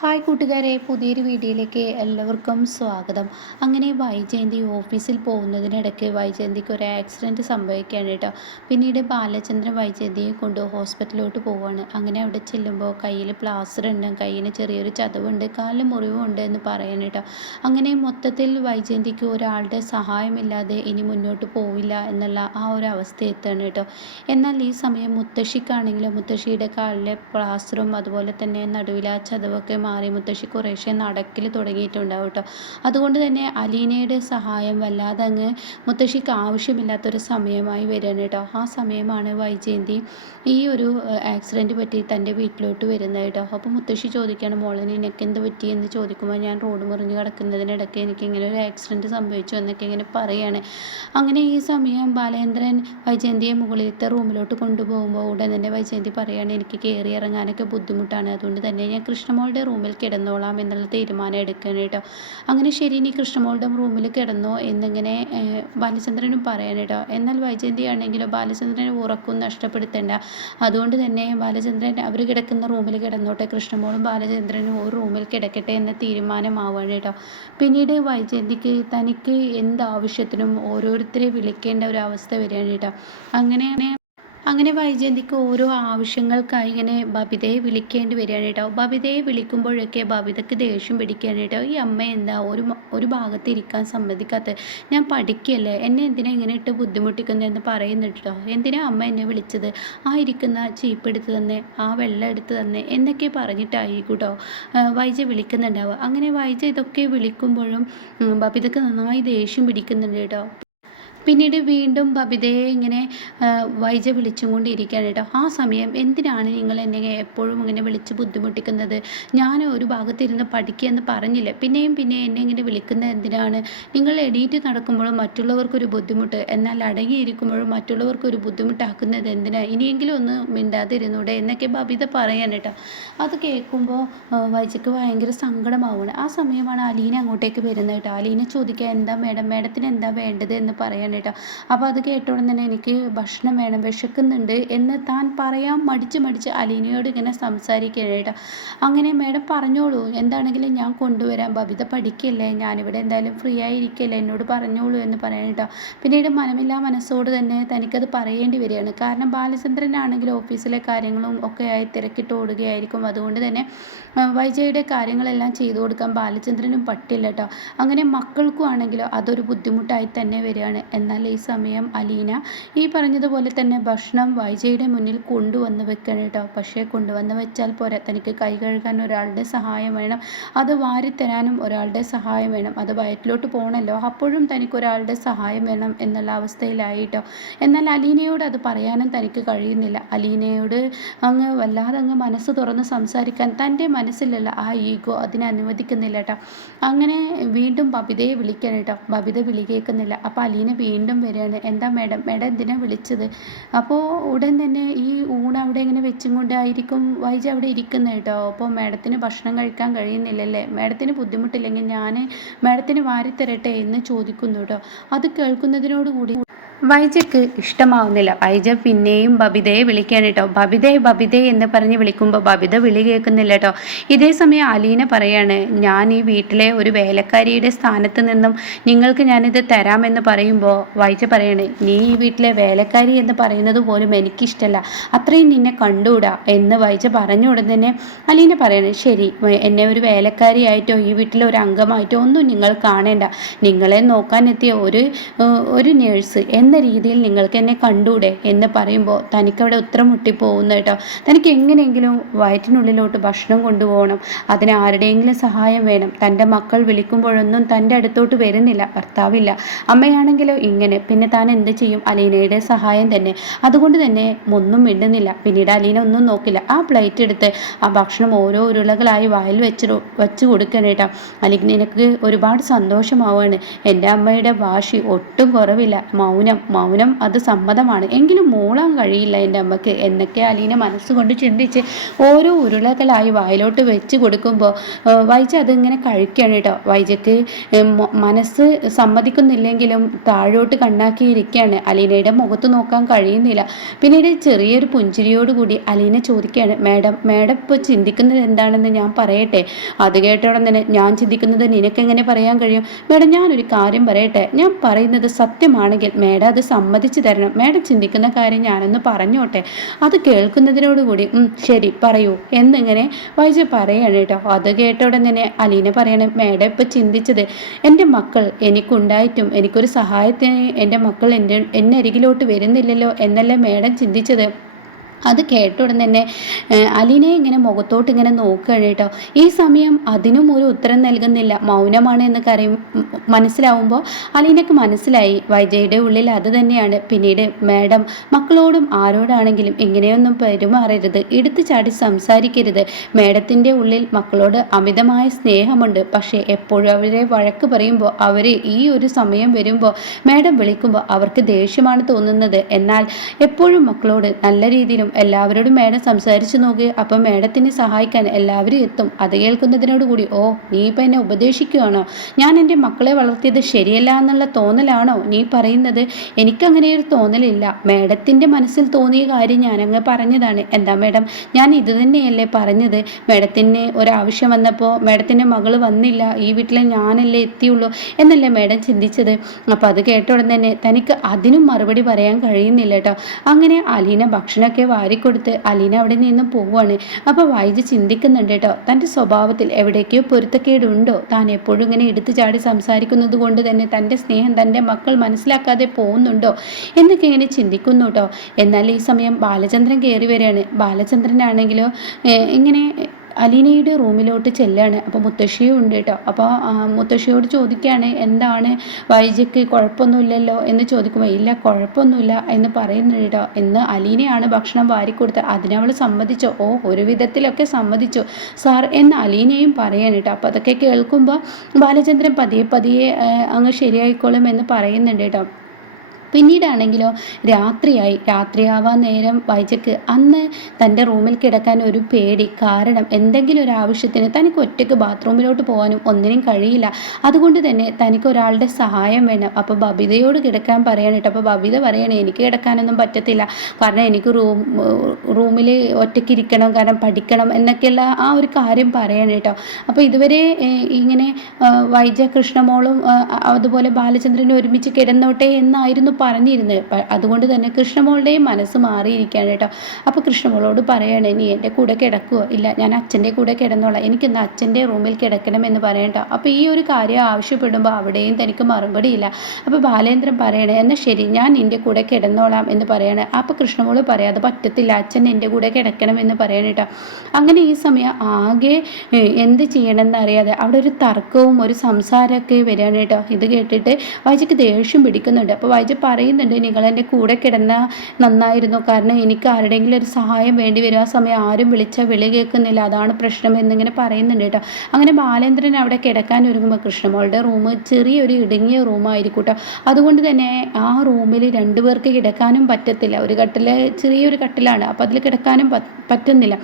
Hi കൂട്ടുകാരെ പുതിയൊരു വീഡിയോയിലേക്ക് എല്ലാവർക്കും സ്വാഗതം. അങ്ങനെ വൈജയന്തി ഓഫീസിൽ പോകുന്നതിനിടയ്ക്ക് വൈജയന്തിക്ക് ഒരു ആക്സിഡന്റ് സംഭവിക്കുകയാണ് കേട്ടോ. പിന്നീട് ബാലചന്ദ്രൻ വൈജയന്തിയെ കൊണ്ട് ഹോസ്പിറ്റലിലോട്ട് പോവുകയാണ്. അങ്ങനെ അവിടെ ചെല്ലുമ്പോൾ കയ്യിൽ പ്ലാസ്റ്റർ ഉണ്ട് കയ്യിന് ചെറിയൊരു ചതവുണ്ട് കാലിൽ മുറിവുണ്ട് എന്ന് പറയാൻ കേട്ടോ. അങ്ങനെ മൊത്തത്തിൽ വൈജയന്തിക്ക് ഒരാളുടെ സഹായമില്ലാതെ ഇനി മുന്നോട്ട് പോവില്ല എന്നുള്ള ആ ഒരു അവസ്ഥ എത്തുകയാണ് കേട്ടോ. എന്നാൽ ഈ സമയം മുത്തശ്ശിക്കാണെങ്കിലും മുത്തശ്ശിയുടെ കാലിലെ പ്ലാസ്റ്ററും അതുപോലെ തന്നെ നടുവിലെ ആ ചതവൊക്കെ മാറി മുത്തശ്ശി കുറേശ്ശെ നടക്കിൽ തുടങ്ങിയിട്ടുണ്ടാവും കേട്ടോ അതുകൊണ്ട് തന്നെ അലീനയുടെ സഹായം വല്ലാതെ അങ്ങ് മുത്തശ്ശിക്ക് ആവശ്യമില്ലാത്തൊരു സമയമായി വരികയാണ് കേട്ടോ. ആ സമയമാണ് വൈജയന്തി ഈ ഒരു ആക്സിഡന്റ് പറ്റി തന്റെ വീട്ടിലോട്ട് വരുന്നത് കേട്ടോ. അപ്പോൾ മുത്തശ്ശി ചോദിക്കുകയാണ് മോളെ നിനക്ക് എന്ത് പറ്റി? എന്ന് ചോദിക്കുമ്പോൾ ഞാൻ റോഡ് മുറിഞ്ഞ് കിടക്കുന്നതിനിടയ്ക്ക് എനിക്ക് ഇങ്ങനെ ഒരു ആക്സിഡന്റ് സംഭവിച്ചു എന്നൊക്കെ ഇങ്ങനെ പറയുകയാണ് അങ്ങനെ ഈ സമയം ബാലേന്ദ്രൻ വൈജയന്തിയെ മുകളിലത്തെ റൂമിലോട്ട് കൊണ്ടുപോകുമ്പോൾ ഉടൻ തന്നെ വൈജയന്തി പറയുകയാണ് എനിക്ക് കയറി ഇറങ്ങാനൊക്കെ ബുദ്ധിമുട്ടാണ്. അതുകൊണ്ട് തന്നെ ഞാൻ കൃഷ്ണമോളുടെ റൂമിൽ കിടന്നോളാം എന്നുള്ള തീരുമാനം എടുക്കണം കേട്ടോ. അങ്ങനെ ശരി ഇനി കൃഷ്ണമോളുടെ റൂമിൽ കിടന്നോ എന്നിങ്ങനെ ബാലചന്ദ്രനും പറയാൻ കേട്ടോ. എന്നാൽ വൈജയന്തി ആണെങ്കിലോ ബാലചന്ദ്രന് ഉറക്കും നഷ്ടപ്പെടുത്തേണ്ട. അതുകൊണ്ട് തന്നെ ബാലചന്ദ്രൻ അവർ കിടക്കുന്ന റൂമിൽ കിടന്നോട്ടെ കൃഷ്ണമോളും ബാലചന്ദ്രനും ഒരു റൂമിൽ കിടക്കട്ടെ എന്ന തീരുമാനമാവാണ് കേട്ടോ. പിന്നീട് വൈജയന്തിക്ക് തനിക്ക് എന്താവശ്യത്തിനും ഓരോരുത്തരെ വിളിക്കേണ്ട ഒരു അവസ്ഥ വരികയാണ് കേട്ടോ. അങ്ങനെ അങ്ങനെ വൈജയന്തിക്ക് ഓരോ ആവശ്യങ്ങൾക്കായി ഇങ്ങനെ ബബിതയെ വിളിക്കേണ്ടി വരികയാണ് കേട്ടോ. ബബിതയെ വിളിക്കുമ്പോഴൊക്കെ ബബിതയ്ക്ക് ദേഷ്യം പിടിക്കുകയാണ് കേട്ടോ. ഈ അമ്മ എന്താ? ഒരു ഒരു ഭാഗത്ത് ഇരിക്കാൻ സമ്മതിക്കാത്തത് ഞാൻ പഠിക്കല്ലേ? എന്നെ എന്തിനാ ഇങ്ങനെ ഇട്ട് ബുദ്ധിമുട്ടിക്കുന്നതെന്ന് പറയുന്നുണ്ട് കേട്ടോ. എന്തിനാ അമ്മ എന്നെ വിളിച്ചത്? ആ ഇരിക്കുന്ന ചീപ്പ് എടുത്ത് തന്നെ ആ വെള്ളം എടുത്ത് തന്നെ എന്നൊക്കെ പറഞ്ഞിട്ടായിരിക്കും കേട്ടോ വൈജ വിളിക്കുന്നുണ്ടാവുക. അങ്ങനെ വൈജ ഇതൊക്കെ വിളിക്കുമ്പോഴും ബബിതയ്ക്ക് നന്നായി ദേഷ്യം പിടിക്കുന്നുണ്ട് കേട്ടോ. പിന്നീട് വീണ്ടും ബബിതയെ ഇങ്ങനെ വൈജ വിളിച്ചും കൊണ്ടിരിക്കുകയാണ് കേട്ടോ. ആ സമയം എന്തിനാണ് നിങ്ങൾ എന്നെ എപ്പോഴും ഇങ്ങനെ വിളിച്ച് ബുദ്ധിമുട്ടിക്കുന്നത്? ഞാൻ ഒരു ഭാഗത്തിരുന്ന് പഠിക്കുക എന്ന് പറഞ്ഞില്ല. പിന്നെയും പിന്നെ എന്നെ ഇങ്ങനെ വിളിക്കുന്നത് എന്തിനാണ്? നിങ്ങൾ എണീറ്റ് നടക്കുമ്പോഴും മറ്റുള്ളവർക്കൊരു ബുദ്ധിമുട്ട് എന്നാൽ അടങ്ങിയിരിക്കുമ്പോഴും മറ്റുള്ളവർക്കൊരു ബുദ്ധിമുട്ടാക്കുന്നത് എന്തിനാണ് ഇനിയെങ്കിലും ഒന്ന് മിണ്ടാതിരുന്നൂടെ എന്നൊക്കെ ബബിത പറയാൻ കേട്ടോ. അത് കേൾക്കുമ്പോൾ വൈജയ്ക്ക് ഭയങ്കര സങ്കടമാവുകയാണ്. ആ സമയമാണ് അലീന അങ്ങോട്ടേക്ക് വരുന്നത് കേട്ടോ. അലീന ചോദിക്കുക എന്താ മേഡം മേഡത്തിന് എന്താ വേണ്ടത്? എന്ന് പറയാൻ കേട്ടോ അപ്പോൾ അത് കേട്ടോടെ തന്നെ എനിക്ക് ഭക്ഷണം വേണം വിശക്കുന്നുണ്ട് എന്ന് താൻ പറയാൻ മടിച്ച് മടിച്ച് അലീനയോട് ഇങ്ങനെ സംസാരിക്കുകയാണ് കേട്ടോ. അങ്ങനെ മേഡം പറഞ്ഞോളൂ എന്താണെങ്കിലും ഞാൻ കൊണ്ടുവരാം. ബബിത പഠിക്കല്ലേ ഞാനിവിടെ എന്തായാലും ഫ്രീ ആയിരിക്കല്ലേ എന്നോട് പറഞ്ഞോളൂ എന്ന് പറയാൻ കേട്ടോ. പിന്നീട് മനമില്ലാ മനസ്സോട് തന്നെ തനിക്കത് പറയേണ്ടി വരികയാണ്. കാരണം ബാലചന്ദ്രനാണെങ്കിൽ ഓഫീസിലെ കാര്യങ്ങളും ഒക്കെ ആയി തിരക്കിട്ട് ഓടുകയായിരിക്കും. അതുകൊണ്ട് തന്നെ വൈജയുടെ കാര്യങ്ങളെല്ലാം ചെയ്തു കൊടുക്കാൻ ബാലചന്ദ്രനും പറ്റില്ല കേട്ടോ. അങ്ങനെ മക്കൾക്കും ആണെങ്കിലോ അതൊരു ബുദ്ധിമുട്ടായി തന്നെ വരികയാണ്. എന്നാൽ ഈ സമയം അലീന ഈ പറഞ്ഞതുപോലെ തന്നെ ഭക്ഷണം വൈജയുടെ മുന്നിൽ കൊണ്ടുവന്ന് വെക്കണം കേട്ടോ. പക്ഷേ കൊണ്ടുവന്ന് വെച്ചാൽ പോരാ. തനിക്ക് കൈ കഴുകാൻ ഒരാളുടെ സഹായം വേണം. അത് വാരിത്തരാനും ഒരാളുടെ സഹായം വേണം. അത് വയറ്റിലോട്ട് പോകണമല്ലോ അപ്പോഴും തനിക്ക് ഒരാളുടെ സഹായം വേണം എന്നുള്ള അവസ്ഥയിലായിട്ടോ എന്നാൽ അലീനയോട് അത് പറയാനും തനിക്ക് കഴിയുന്നില്ല. അലീനയോട് അങ്ങ് വല്ലാതെ അങ്ങ് മനസ്സ് തുറന്ന് സംസാരിക്കാൻ തന്റെ മനസ്സിലുള്ള ആ ഈഗോ അതിനെ അനുവദിക്കുന്നില്ല കേട്ടോ. അങ്ങനെ വീണ്ടും ബബിതയെ വിളിക്കണം കേട്ടോ. ബബിത വിളി കേൾക്കുന്നില്ല. അപ്പോൾ അലീന വീണ്ടും വരികയാണ്. എന്താ മേഡം? മേഡം എന്തിനാണ് വിളിച്ചത്? അപ്പോൾ ഉടൻ തന്നെ ഈ ഊണ് അവിടെ ഇങ്ങനെ വെച്ചും കൊണ്ടായിരിക്കും? വൈജ അവിടെ ഇരിക്കുന്നത് കേട്ടോ. അപ്പോൾ മേഡത്തിന് ഭക്ഷണം കഴിക്കാൻ കഴിയുന്നില്ലല്ലേ? മേഡത്തിന് ബുദ്ധിമുട്ടില്ലെങ്കിൽ ഞാൻ മേഡത്തിന് വാരിത്തരട്ടെ എന്ന് ചോദിക്കുന്നു കേട്ടോ. അത് കേൾക്കുന്നതിനോടുകൂടി വൈജയ്ക്ക് ഇഷ്ടമാവുന്നില്ല. വൈജ പിന്നെയും ബബിതയെ വിളിക്കാൻ കേട്ടോ ബബിതയെ ബബിതേ എന്ന് പറഞ്ഞ് വിളിക്കുമ്പോൾ ബബിത വിളി കേൾക്കുന്നില്ല കേട്ടോ ഇതേ സമയം അലീന പറയാണ് ഞാൻ ഈ വീട്ടിലെ ഒരു വേലക്കാരിയുടെ സ്ഥാനത്ത് നിന്നും നിങ്ങൾക്ക് ഞാനിത് തരാമെന്ന് പറയുമ്പോൾ വൈജ പറയാണ് നീ ഈ വീട്ടിലെ വേലക്കാരി എന്ന് പറയുന്നത് പോലും എനിക്കിഷ്ടമല്ല അത്രയും നിന്നെ കണ്ടുകൂടാ? എന്ന് വൈജ പറഞ്ഞ ഉടൻ തന്നെ അലീന പറയാണ് ശരി എന്നെ ഒരു വേലക്കാരിയായിട്ടോ ഈ വീട്ടിലെ ഒരു അംഗമായിട്ടോ ഒന്നും നിങ്ങൾ കാണേണ്ട. നിങ്ങളെ നോക്കാൻ എത്തിയ ഒരു ഒരു നേഴ്സ് എന്ന രീതിയിൽ നിങ്ങൾക്ക് എന്നെ കണ്ടൂടെ എന്ന് പറയുമ്പോൾ തനിക്കവിടെ ഉത്തരം മുട്ടിപ്പോകുന്നു കേട്ടോ. തനിക്ക് എങ്ങനെയെങ്കിലും വയറ്റിനുള്ളിലോട്ട് ഭക്ഷണം കൊണ്ടുപോകണം. അതിന് ആരുടെയെങ്കിലും സഹായം വേണം. തന്റെ മക്കൾ വിളിക്കുമ്പോഴൊന്നും തന്റെ അടുത്തോട്ട് വരുന്നില്ല. ഭർത്താവില്ല. അമ്മയാണെങ്കിലോ ഇങ്ങനെ. പിന്നെ താൻ എന്ത് ചെയ്യും? അലീനയുടെ സഹായം തന്നെ. അതുകൊണ്ട് തന്നെ ഒന്നും മിണ്ടുന്നില്ല. പിന്നീട് അലീന ഒന്നും നോക്കില്ല. ആ പ്ലേറ്റ് എടുത്ത് ആ ഭക്ഷണം ഓരോ ഉരുളകളായി വായിൽ വെച്ച് വെച്ച് കൊടുക്കണം കേട്ടോ. നിനക്ക് ഒരുപാട് സന്തോഷമാവാണ് എന്റെ അമ്മയുടെ വാശി ഒട്ടും കുറവില്ല. മൗനം. എനിക്കറിയാം മൗനം അത് സമ്മതമാണ്. എങ്കിലും മൂളാൻ കഴിയില്ല എന്റെ അമ്മയ്ക്ക് എന്നൊക്കെ അലീന മനസ്സുകൊണ്ട് ചിന്തിച്ച് ഓരോ ഉരുളകളായി വായിലോട്ട് വെച്ച് കൊടുക്കുമ്പോൾ വൈജ അതിങ്ങനെ കഴിക്കുകയാണ് കേട്ടോ. വൈജക്ക് മനസ്സ് സമ്മതിക്കുന്നില്ലെങ്കിലും താഴോട്ട് കണ്ണാക്കിയിരിക്കുകയാണ്. അലീനയുടെ മുഖത്ത് നോക്കാൻ കഴിയുന്നില്ല. പിന്നീട് ചെറിയൊരു പുഞ്ചിരിയോടുകൂടി അലീന ചോദിക്കുകയാണ് മാഡം മാഡം ഇപ്പോൾ ചിന്തിക്കുന്നത് എന്താണെന്ന് ഞാൻ പറയട്ടെ? അത് കേട്ടോടെ തന്നെ ഞാൻ ചിന്തിക്കുന്നത് നിനക്കെങ്ങനെ പറയാൻ കഴിയും? മാഡം ഞാനൊരു കാര്യം പറയട്ടെ? ഞാൻ പറയുന്നത് സത്യമാണെങ്കിൽ മാഡം അത് സമ്മതിച്ചു തരണം. മാഡം ചിന്തിക്കുന്ന കാര്യം ഞാനൊന്ന് പറഞ്ഞോട്ടെ. അത് കേൾക്കുന്നതിനോടുകൂടി ശരി പറയൂ. എന്നിങ്ങനെ വൈജു പറയാണ് കേട്ടോ. അത് കേട്ട ഉടനെ അലീന പറയണം മാഡം ഇപ്പം ചിന്തിച്ചത് എന്റെ മക്കൾ എനിക്കുണ്ടായിട്ടും എനിക്കൊരു സഹായത്തിന് എന്റെ മക്കൾ എന്റെ എന്നരികിലോട്ട് വരുന്നില്ലല്ലോ എന്നല്ല മാഡം ചിന്തിച്ചത്. അത് കേട്ട ഉടൻ തന്നെ അലിനെ ഇങ്ങനെ മുഖത്തോട്ട് ഇങ്ങനെ നോക്കുകയാണ് കേട്ടോ. ഈ സമയം അതിനും ഒരു ഉത്തരം നൽകുന്നില്ല. മൗനമാണ് എന്ന് കറിയും മനസ്സിലാവുമ്പോൾ അലീനക്ക് മനസ്സിലായി. വൈജയുടെ ഉള്ളിൽ അത് തന്നെയാണ്. പിന്നീട് മാഡം മക്കളോടും ആരോടാണെങ്കിലും ഇങ്ങനെയൊന്നും പെരുമാറരുത്. എടുത്തു ചാടി സംസാരിക്കരുത്. മാഡത്തിന്റെ ഉള്ളിൽ മക്കളോട് അമിതമായ സ്നേഹമുണ്ട്. പക്ഷേ എപ്പോഴും അവരെ വഴക്ക് പറയുമ്പോൾ അവർ ഈ ഒരു സമയം വരുമ്പോൾ മാഡം വിളിക്കുമ്പോൾ അവർക്ക് ദേഷ്യമാണ് തോന്നുന്നത്. എന്നാൽ എപ്പോഴും മക്കളോട് നല്ല രീതിയിലും വരും എല്ലാവരോടും മേഡം സംസാരിച്ചു നോക്ക്. അപ്പം മേഡത്തിനെ സഹായിക്കാൻ എല്ലാവരും എത്തും. അത് കേൾക്കുന്നതിനോടുകൂടി ഓ നീ ഇപ്പം എന്നെ ഉപദേശിക്കുകയാണോ ഞാൻ എന്റെ മക്കളെ വളർത്തിയത് ശരിയല്ല എന്നുള്ള തോന്നലാണോ നീ പറയുന്നത്? എനിക്കങ്ങനെ ഒരു തോന്നലില്ല. മേഡത്തിന്റെ മനസ്സിൽ തോന്നിയ കാര്യം ഞാനങ്ങ് പറഞ്ഞതാണ്. എന്താ മേഡം? ഞാൻ ഇത് തന്നെയല്ലേ പറഞ്ഞത്? മേഡത്തിന് ഒരാവശ്യം വന്നപ്പോൾ മേഡത്തിന്റെ മകൾ വന്നില്ല. ഈ വീട്ടിൽ ഞാനല്ലേ എത്തിയുള്ളൂ എന്നല്ലേ മേഡം ചിന്തിച്ചത്? അപ്പോൾ അത് കേട്ട ഉടൻ തന്നെ തനിക്ക് അതിനും മറുപടി പറയാൻ കഴിയുന്നില്ല കേട്ടോ. അങ്ങനെ അലീന ഭക്ഷണമൊക്കെ വാരിക്കൊടുത്ത് അലീന അവിടെ നിന്ന് പോവുകയാണ്. അപ്പോൾ വൈജ് ചിന്തിക്കുന്നുണ്ട് കേട്ടോ തന്റെ സ്വഭാവത്തിൽ എവിടേക്കോ പൊരുത്തക്കേടുണ്ടോ? താൻ എപ്പോഴും ഇങ്ങനെ എടുത്തു ചാടി സംസാരിക്കുന്നത് കൊണ്ട് തന്നെ തന്റെ സ്നേഹം തന്റെ മക്കൾ മനസ്സിലാക്കാതെ പോകുന്നുണ്ടോ? എന്നൊക്കെ ഇങ്ങനെ ചിന്തിക്കുന്നു കേട്ടോ. എന്നാൽ ഈ സമയം ബാലചന്ദ്രൻ കയറി വരികയാണ്. ബാലചന്ദ്രനാണെങ്കിലോ ഇങ്ങനെ അലീനയുടെ റൂമിലോട്ട് ചെല്ലാണ്. അപ്പോൾ മുത്തശ്ശിയും ഉണ്ട് കേട്ടോ. അപ്പോൾ മുത്തശ്ശിയോട് ചോദിക്കുകയാണ് എന്താണ്? വൈജയ്ക്ക് കുഴപ്പമൊന്നുമില്ലല്ലോ? എന്ന് ചോദിക്കുമ്പോൾ ഇല്ല കുഴപ്പമൊന്നുമില്ല എന്ന് പറയുന്നുണ്ട് കേട്ടോ. എന്ന് അലീനയാണ് ഭക്ഷണം വാരിക്കൊടുത്ത് അതിനവൾ സമ്മതിച്ചോ? ഓ ഒരു വിധത്തിലൊക്കെ സമ്മതിച്ചു. സാർ എന്ന് അലീനയും പറയാണ് കേട്ടോ. അപ്പോൾ അതൊക്കെ കേൾക്കുമ്പോൾ ബാലചന്ദ്രൻ പതിയെ പതിയെ അങ്ങ് ശരിയായിക്കോളും എന്ന് പറയുന്നുണ്ട് കേട്ടോ. പിന്നീടാണെങ്കിലോ രാത്രിയായി. രാത്രിയാവാൻ നേരം വൈജക്ക് അന്ന് തന്റെ റൂമിൽ കിടക്കാൻ ഒരു പേടി. കാരണം എന്തെങ്കിലും ഒരു ആവശ്യത്തിന് തനിക്ക് ഒറ്റയ്ക്ക് ബാത്റൂമിലോട്ട് പോകാനും ഒന്നിനും കഴിയില്ല. അതുകൊണ്ട് തന്നെ തനിക്ക് ഒരാളുടെ സഹായം വേണം. അപ്പോൾ ബബിതയോട് കിടക്കാൻ പറയാനിട്ട് അപ്പോൾ ബബിത പറയണേ എനിക്ക് കിടക്കാനൊന്നും പറ്റത്തില്ല. കാരണം എനിക്ക് റൂം റൂമിൽ ഒറ്റയ്ക്ക് ഇരിക്കണം കാരണം പഠിക്കണം എന്നൊക്കെയുള്ള ആ ഒരു കാര്യം പറയണേട്ടോ അപ്പോൾ ഇതുവരെ ഇങ്ങനെ വൈജ കൃഷ്ണമോളും അതുപോലെ ബാലചന്ദ്രനും ഒരുമിച്ച് കിടന്നോട്ടെ എന്നായിരുന്നു പറഞ്ഞിരുന്നത് അതുകൊണ്ട് തന്നെ കൃഷ്ണമോളുടെയും മനസ്സ് മാറിയിരിക്കുകയാണ് കേട്ടോ. അപ്പോൾ കൃഷ്ണമോളോട് പറയണേ നീ എന്റെ കൂടെ കിടക്കുമോ ഇല്ല ഞാൻ അച്ഛന്റെ കൂടെ കിടന്നോളാം. എനിക്കിന്ന് അച്ഛന്റെ റൂമിൽ കിടക്കണം എന്ന് പറയണ്ട അപ്പോൾ ഈ ഒരു കാര്യം ആവശ്യപ്പെടുമ്പോൾ അവിടെയും തനിക്ക് മറുപടിയില്ല അപ്പോൾ ബാലേന്ദ്രൻ പറയണേ എന്നാൽ ശരി ഞാൻ നിന്റെ കൂടെ കിടന്നോളാം എന്ന് പറയണേ. അപ്പോൾ കൃഷ്ണമോൾ പറയാം അത് പറ്റത്തില്ല അച്ഛൻ എന്റെ കൂടെ കിടക്കണം എന്ന് പറയണ കേട്ടോ. അങ്ങനെ ഈ സമയം ആകെ എന്ത് ചെയ്യണമെന്ന് അറിയാതെ അവിടെ ഒരു തർക്കവും ഒരു സംസാരമൊക്കെ വരികയാണ് കേട്ടോ. ഇത് കേട്ടിട്ട് വൈജയ്ക്ക് ദേഷ്യം പിടിക്കുന്നുണ്ട്. അപ്പോൾ വൈജ പറയുന്നുണ്ട് നിങ്ങൾ എന്റെ കൂടെ കിടന്ന നന്നായിരുന്നു. കാരണം എനിക്ക് ആരുടെയെങ്കിലും ഒരു സഹായം വേണ്ടി വരും. ആ സമയം ആരും വിളിച്ചാൽ വിളി കേൾക്കുന്നില്ല. അതാണ് പ്രശ്നം എന്നിങ്ങനെ പറയുന്നുണ്ട് കേട്ടോ. അങ്ങനെ ബാലേന്ദ്രൻ അവിടെ കിടക്കാൻ ഒരുങ്ങുമ്പോൾ കൃഷ്ണമോളുടെ റൂം ചെറിയൊരു ഇടുങ്ങിയ റൂമായിരിക്കും കേട്ടോ. അതുകൊണ്ട് തന്നെ ആ റൂമിൽ രണ്ടുപേർക്ക് കിടക്കാനും പറ്റത്തില്ല. ഒരു കട്ടിൽ ചെറിയൊരു കട്ടിലാണ്. അപ്പോൾ അതിൽ കിടക്കാനും പറ്റുന്നില്ല.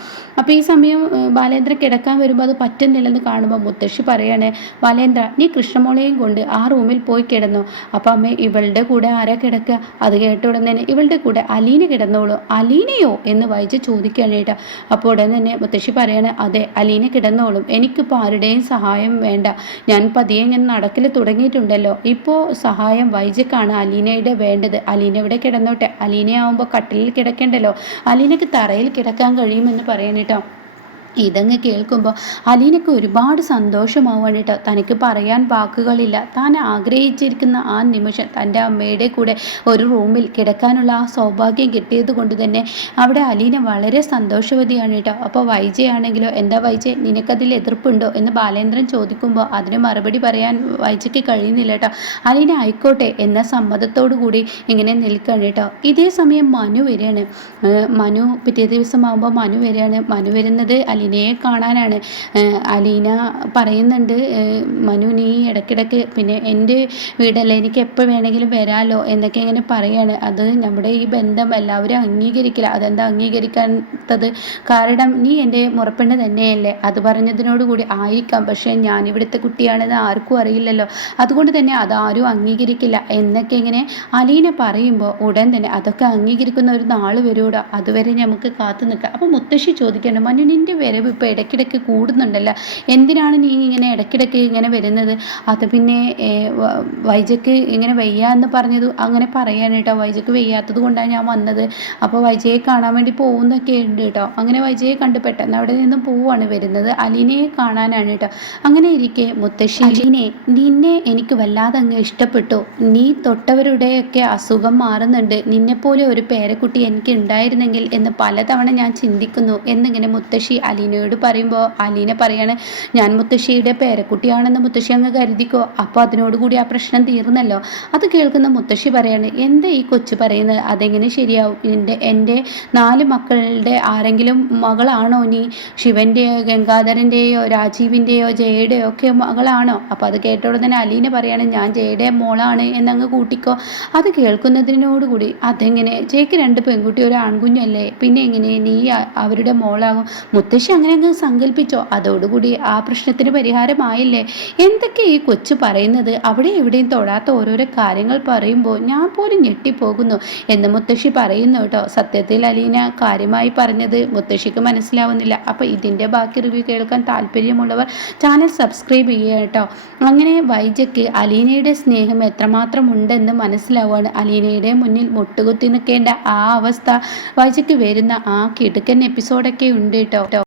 അപ്പോൾ ഈ സമയം ബാലേന്ദ്രൻ കിടക്കാൻ വരുമ്പോൾ അത് പറ്റുന്നില്ലെന്ന് കാണുമ്പോൾ മുത്തശ്ശി പറയാണ് ബാലേന്ദ്ര നീ കൃഷ്ണമോളെയും കൊണ്ട് ആ റൂമിൽ പോയി കിടന്നു. അപ്പം അമ്മ ഇവളുടെ കൂടെ ആരാ കിടക്കുക. അത് കേട്ട ഉടൻ തന്നെ ഇവളുടെ കൂടെ അലീന കിടന്നോളൂ. അലീനയോ? എന്ന് വായിച്ച് ചോദിക്കുകയാണ് കേട്ടോ. അപ്പോൾ ഉടൻ തന്നെ മുത്തശ്ശി പറയാണ് അതെ അലീന കിടന്നോളും. എനിക്കിപ്പോൾ ആരുടെയും സഹായം വേണ്ട. ഞാൻ പതിയെ ഞാൻ നടക്കൽ തുടങ്ങിയിട്ടുണ്ടല്ലോ. ഇപ്പോൾ സഹായം വൈജക്കാണ് അലീനയുടെ വേണ്ടത്. അലീന ഇവിടെ കിടന്നോട്ടെ. അലീനയാവുമ്പോൾ കട്ടിലിൽ കിടക്കേണ്ടല്ലോ. അലീനക്ക് തറയിൽ കിടക്കാൻ കഴിയുമെന്ന് പറയണേട്ടോ ഇതങ്ങ് കേൾക്കുമ്പോൾ അലീനയ്ക്ക് ഒരുപാട് സന്തോഷമാവാണ് കേട്ടോ തനിക്ക് പറയാൻ വാക്കുകളില്ല. താൻ ആഗ്രഹിച്ചിരിക്കുന്ന ആ നിമിഷം തന്റെ അമ്മയുടെ കൂടെ ഒരു റൂമിൽ കിടക്കാനുള്ള ആ സൗഭാഗ്യം കിട്ടിയത് കൊണ്ട് തന്നെ അവിടെ അലീന വളരെ സന്തോഷവതിയാണ് കേട്ടോ അപ്പോൾ വൈജയാണെങ്കിലോ എന്താ വൈജ നിനക്കതിൽ എതിർപ്പുണ്ടോ? എന്ന് ബാലേന്ദ്രൻ ചോദിക്കുമ്പോൾ അതിന് മറുപടി പറയാൻ വൈജയ്ക്ക് കഴിയുന്നില്ല കേട്ടോ അലീന ആയിക്കോട്ടെ എന്ന സമ്മതത്തോടു കൂടി ഇങ്ങനെ നിൽക്കുകയാണ് കേട്ടോ ഇതേ സമയം മനു വരികയാണ്. മനു പിറ്റേ ദിവസമാകുമ്പോൾ മനു വരികയാണ്. മനു വരുന്നത് അലീന അലീനയെ കാണാനാണ്. അലീന പറയുന്നുണ്ട് മനു നീ ഇടയ്ക്കിടയ്ക്ക് പിന്നെ എന്റെ വീടല്ലേ എനിക്ക് എപ്പോൾ വേണമെങ്കിലും വരാമല്ലോ എന്നൊക്കെ ഇങ്ങനെ പറയാണ്. അത് നമ്മുടെ ഈ ബന്ധം എല്ലാവരും അംഗീകരിക്കില്ല. അതെന്താ അംഗീകരിക്കാത്തത്? കാരണം നീ എന്റെ മുറപ്പെണ്ണ് തന്നെയല്ലേ. അത് പറഞ്ഞതിനോടുകൂടി ആയിരിക്കാം. പക്ഷേ ഞാൻ ഇവിടുത്തെ കുട്ടിയാണെന്ന് ആർക്കും അറിയില്ലല്ലോ. അതുകൊണ്ട് തന്നെ അതാരും അംഗീകരിക്കില്ല എന്നൊക്കെ ഇങ്ങനെ അലീന പറയുമ്പോൾ ഉടൻ തന്നെ അതൊക്കെ അംഗീകരിക്കുന്ന ഒരു നാൾ വരൂടാ അതുവരെ നമുക്ക് കാത്തു നിൽക്കാം. അപ്പോൾ മുത്തശ്ശി ചോദിക്കണം മനു നിന്റെ വരവ് ഇപ്പോൾ ഇടയ്ക്കിടയ്ക്ക് കൂടുന്നുണ്ടല്ലോ. എന്തിനാണ് നീ ഇങ്ങനെ ഇടയ്ക്കിടയ്ക്ക് ഇങ്ങനെ വരുന്നത്? അത് പിന്നെ വൈജയ്ക്ക് ഇങ്ങനെ വയ്യ എന്ന് പറഞ്ഞത് അങ്ങനെ പറയാൻ കേട്ടോ. വൈജയ്ക്ക് വയ്യാത്തത് കൊണ്ടാണ് ഞാൻ വന്നത്. അപ്പോൾ വൈജയെ കാണാൻ വേണ്ടി പോകുന്നൊക്കെ ഉണ്ട് കേട്ടോ. അങ്ങനെ വൈജയെ കണ്ട് പെട്ടെന്ന് അവിടെ നിന്നും പോവാണ് വരുന്നത്. അലീനയെ കാണാനാണ് കേട്ടോ. അങ്ങനെ ഇരിക്കെ മുത്തശ്ശി. അലീനെ നിന്നെ എനിക്ക് വല്ലാതെ അങ്ങ് ഇഷ്ടപ്പെട്ടു. നീ തൊട്ടവരുടെയൊക്കെ അസുഖം മാറുന്നുണ്ട്. നിന്നെപ്പോലെ ഒരു പേരക്കുട്ടി എനിക്ക് ഉണ്ടായിരുന്നെങ്കിൽ എന്ന് പലതവണ ഞാൻ ചിന്തിക്കുന്നു. എന്നിങ്ങനെ മുത്തശ്ശി അലീനയോട് പറയുമ്പോൾ അലീന പറയാണ് ഞാൻ മുത്തശ്ശിയുടെ പേരക്കുട്ടിയാണെന്ന് മുത്തശ്ശി അങ്ങ് കരുതിക്കോ. അപ്പോൾ അതിനോടുകൂടി ആ പ്രശ്നം തീർന്നല്ലോ. അത് കേൾക്കുന്ന മുത്തശ്ശി പറയാണ് എന്താ ഈ കൊച്ചു പറയുന്നത്? അതെങ്ങനെ ശരിയാവും? എന്റെ എന്റെ നാല് മക്കളുടെ ആരെങ്കിലും മകളാണോ നീ? ശിവന്റെയോ ഗംഗാധരന്റെയോ രാജീവിന്റെയോ ജയയുടെയോ ഒക്കെ മകളാണോ? അപ്പോൾ അത് കേട്ടോടെ തന്നെ അലീന പറയാണ് ഞാൻ ജയയുടെ മോളാണ് എന്നങ്ങ് കൂട്ടിക്കോ. അത് കേൾക്കുന്നതിനോടുകൂടി അതെങ്ങനെ? ജയക്ക് രണ്ട് പെൺകുട്ടി ഒരു ആൺകുഞ്ഞല്ലേ? പിന്നെ എങ്ങനെ? നീ അവരുടെ മോളാകും. മുത്തശ്ശി അങ്ങനെ അങ്ങ് സങ്കല്പിച്ചോ അതോടുകൂടി ആ പ്രശ്നത്തിന് പരിഹാരമായില്ലേ? എന്തൊക്കെ ഈ കൊച്ചു പറയുന്നത്? അവിടെ എവിടെയും തൊടാത്ത ഓരോരോ കാര്യങ്ങൾ പറയുമ്പോൾ ഞാൻ പോലും ഞെട്ടിപ്പോകുന്നു എന്ന് മുത്തശ്ശി പറയുന്നു കേട്ടോ. സത്യത്തിൽ അലീന കാര്യമായി പറഞ്ഞത് മുത്തശ്ശിക്ക് മനസ്സിലാവുന്നില്ല. അപ്പോൾ ഇതിന്റെ ബാക്കി റിവ്യൂ കേൾക്കാൻ താല്പര്യമുള്ളവർ ചാനൽ സബ്സ്ക്രൈബ് ചെയ്യുക കേട്ടോ. അങ്ങനെ വൈജയ്ക്ക് അലീനയുടെ സ്നേഹം എത്രമാത്രം ഉണ്ടെന്ന് മനസ്സിലാവുകയാണ്. അലീനയുടെ മുന്നിൽ മുട്ടുകുത്തി നിൽക്കേണ്ട ആ അവസ്ഥ വൈജയ്ക്ക് വരുന്ന ആ കിടുക്കൻ എപ്പിസോഡൊക്കെ ഉണ്ട് കേട്ടോ.